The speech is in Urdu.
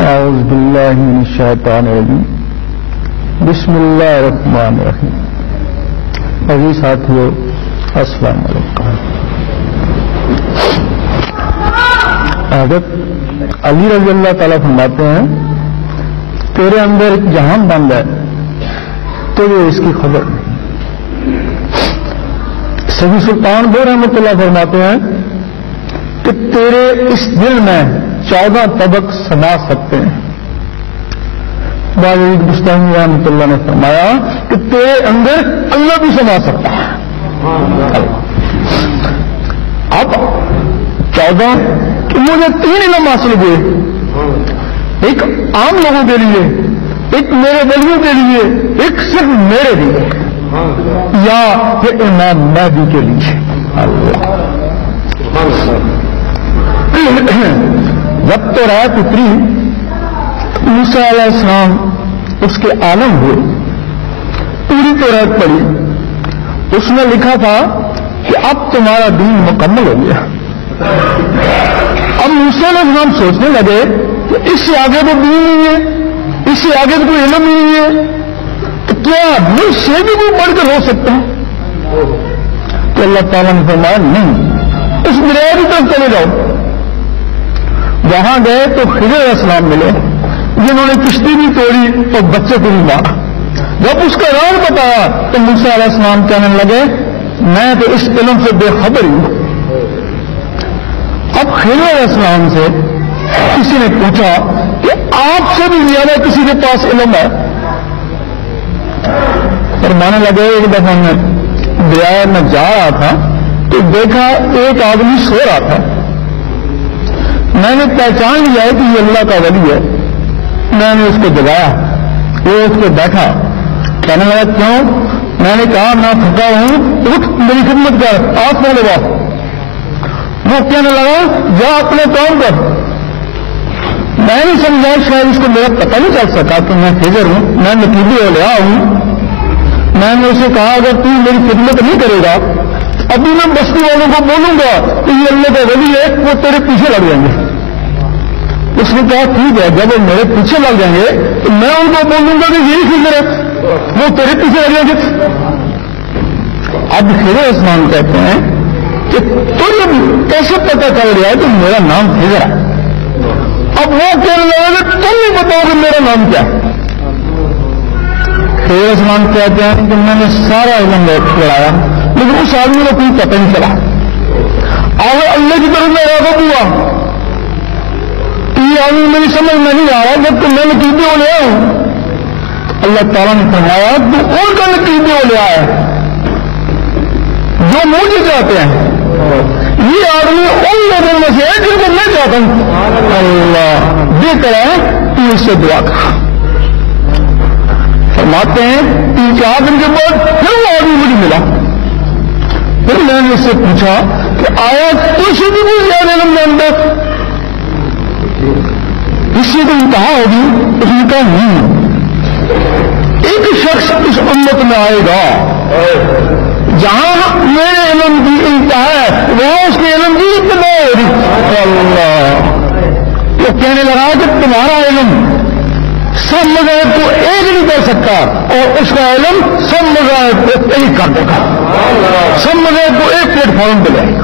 اعوذ باللہ من الشیطان الرجیم بسم اللہ الرحمن الرحیم. عزیز ساتھیو السلام علیکم. حضرت علی رضی اللہ تعالیٰ فرماتے ہیں تیرے اندر ایک جہان بند ہے تجھے اس کی خبر نہیں. سیدی سلطان بو رحمۃ اللہ فرماتے ہیں کہ تیرے اس دل میں 14 طبق سما سکتے ہیں. باجید بستانی رحمۃ اللہ نے فرمایا کہ تیرے اندر اللہ بھی سما سکتا ہے. اب 14 کہ مجھے 3 علم حاصل ہوئے, ایک عام لوگوں کے لیے, ایک میرے ولیوں کے لیے, ایک صرف میرے لیے, یا پھر امام مہدی کے لیے. جب تو رات اتری موسیٰ علیہ السلام اس کے عالم ہوئے, پوری تو رات پڑی, اس میں لکھا تھا کہ اب تمہارا دین مکمل ہو گیا. اب موسیٰ علیہ السلام سوچنے لگے کہ اس سے آگے تو دین نہیں ہے, اس سے آگے تو کوئی علم نہیں ہے, تو کیا مجھ سے بھی کوئی بڑھ کر ہو سکتا ہے؟ تو اللہ تعالیٰ نے فرمایا نہیں, اس دریا کی طرف چلے جاؤ. وہاں گئے تو خضر علیہ السلام ملے جنہوں نے کشتی بھی توڑی اور بچے کو بھی مارا. جب اس کا راز بتایا تو موسیٰ علیہ السلام کہنے لگے میں تو اس علم سے بے خبر ہوں. اب خضر علیہ السلام سے کسی نے پوچھا کہ آپ سے بھی زیادہ کسی کے پاس علم ہے؟ فرمانے لگے ایک دفعہ میں دریا میں جا رہا تھا تو دیکھا ایک آدمی سو رہا تھا, میں نے پہچان لیا کہ یہ اللہ کا ولی ہے. میں نے اس کو جگایا, وہ اٹھ کے بیٹھا, کہنے لگا کیوں؟ میں نے کہا میں تھکا ہوں, اٹھ میری خدمت کر, آنکھ نہ لگا. وہ کہنے لگا جا اپنے کام پر. میں نہیں سمجھا, شاید اس کو میرا پتہ نہیں چل سکا کہ میں خضر ہوں, میں نقیبی اولیاء ہوں. میں نے اسے کہا اگر تو میری خدمت نہیں کرے گا ابھی میں بستی والوں کو بولوں گا کہ یہ اللہ کا ولی ہے, وہ تیرے پیچھے لگ جائیں گے. اس نے کہا ٹھیک ہے, جب وہ میرے پیچھے لگ جائیں گے تو میں ان کو بولوں گا کہ یہی خضر ہے, وہ تیرے پیچھے لگ جائیں گے. اب خضر عثمان کہتے ہیں کہ تجھے کیسے پتہ چل رہا ہے کہ میرا نام خضر ہے؟ اب وہ کہنے لگا کہ تم نہیں بتاؤ کہ میرا نام کیا ہے. خضر عثمان کہتے ہیں کہ میں نے سارا علم لڑایا لیکن اس آدمی کو کوئی پتہ نہیں چلا. آگے اللہ کی طرف میں راغب ہوا, یہ آدمی میری سمجھ میں نہیں آ رہا جب کہ میں نقیبی اولیاء ہوں. اللہ تعالیٰ نے فرمایا تو ان کا نقیبی اولیاء ہے جو مجھے چاہتے ہیں. یہ آدمی ان لوگوں میں سے ہے جن کو میں چاہتا ہوں. اللہ بہتر ہے تو اس سے دعا کر. فرماتے ہیں 3-4 دن کے بعد پھر وہ آدمی مجھے ملا. پھر میں نے اس سے پوچھا کہ آیا تجھے بھی کوئی زیادہ علم جانتا؟ اس سے تو انتہا ہوگی. اس نے کہا نہیں, ایک شخص اس امت میں آئے گا جہاں میرے علم کی انتہا ہے وہاں اس کے علم کی ابتدا ہوگی. اللہ تو کہنے لگا کہ تمہارا علم سب مذاہب کو ایک نہیں کر سکتا اور اس کا علم سب مذاہب کو ایک کر دے گا, سب مذاہب کو ایک پلیٹ فارم پہ لائے گا.